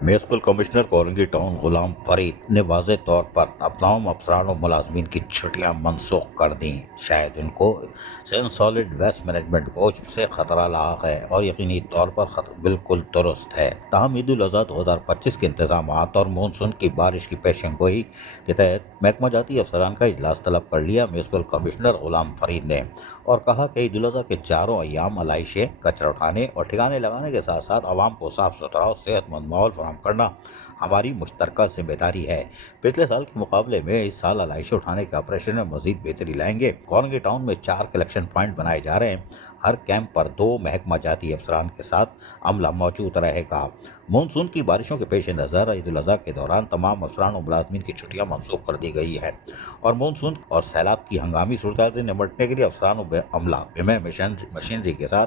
Municipal commissioner Korangi town Ghulam Farid ने वाज़े तौर पर तमाम अफसरान और मुलाजमीन की छुट्टियां मनसूख कर दी। शायद उनको सॉलिड वेस्ट मैनेजमेंट बोझ से खतरा लाक है और यकीनी तौर पर खतरा बिल्कुल दुरुस्त है। ताहम ईद उल अज़हा 2025 के इंतजाम और मानसून की बारिश की पेशेंगोई के तहत महकमा जाती अफसरान का इजलास तलब कर लिया म्यूनसिपल कमिश्नर गुलाम फरीद ने और कहा कि ईद उल अज़हा के चारों अयाम अलाइशें, कचरा उठाने और ठिकाने लगाने के साथ साथ आवाम को साफ सुथरा और सेहतमंद माहौल फराहम करना हमारी मुश्तरका जिम्मेदारी है। पिछले साल के मुकाबले में इस साल अलाइशें उठाने के ऑपरेशन में मजीद बेहतरी लाएंगे। कोरंगी टाउन में 4 कलेक्शन पॉइंट बनाए जा रहे हैं। हर कैंप पर 2 महकमा जाती अफसरान के साथ अमला मौजूद रहेगा। मानसून की बारिशों के पेश नज़र ईद उल अज़हा के दौरान तमाम अफसरान और मुलाजमीन की छुट्टियां मनसूख कर दी गई है और मानसून और सैलाब की हंगामी सूरत से निपटने के लिए अफसरान और अमला बीमा मशीनरी के साथ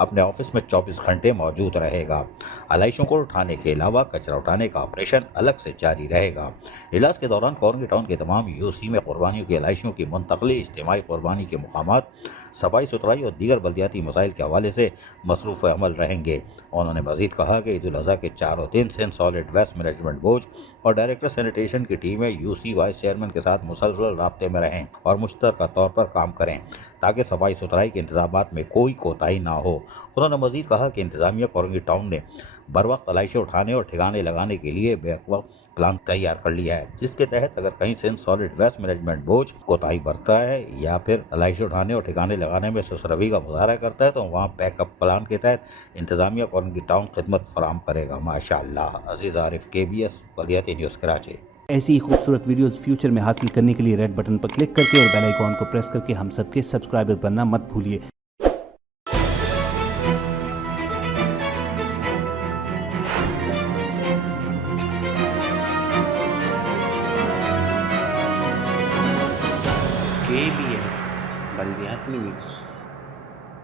अपने ऑफिस में 24 घंटे मौजूद रहेगा। अलाइशों को उठाने के अलावा कचरा उठाने का ऑपरेशन अलग से जारी रहेगा। इजलास के दौरान कोरंगी टाउन के तमाम यूसी में कुर्बानियों की अलाइशों की मुंतकली, इज्तिमाई कुर्बानी के मुकामात, सफाई सुथराई और दीगर बल्दियाती मसाइल के हवाले से मसरूफ़ अमल रहेंगे। उन्होंने मजीद कहा कि ईद उल अज़हा के चारों दिन से सॉलिड वेस्ट मैनेजमेंट बोर्ड और डायरेक्टर सैनिटेशन की टीमें यूसी वाइस चेयरमैन के साथ मुसलसल राब्ते में रहें और मुश्तरका तौर पर काम करें ताकि सफाई सुथराई के इंतजामात में कोई कोताही ना हो। उन्होंने मजीद कहा कि इंतजामिया कोरंगी टाउन ने बर वक्त अलाइशें उठाने और ठिकाने लगाने के लिए बेवक्त प्लान तैयार कर लिया है, जिसके तहत अगर कहीं से सॉलिड वेस्ट मैनेजमेंट बोर्ड कोताही बरतता है या फिर अलाइशें उठाने और ठिकाने लगाने में सुसरवी का मुजाहरा करता है तो वहाँ बैकअप प्लान के तहत इंतजामिया कोरंगी टाउन खिदमत फराम करेगा। माशाअल्लाह। अजीज़ आरिफ, KBS बल्दियाती न्यूज़ कराची। ऐसी ही खूबसूरत वीडियोस फ्यूचर में हासिल करने के लिए रेड बटन पर क्लिक करके और बेल आइकॉन को प्रेस करके हम सबके सब्सक्राइबर बनना मत भूलिए। KBS बल्दियाती न्यूज़।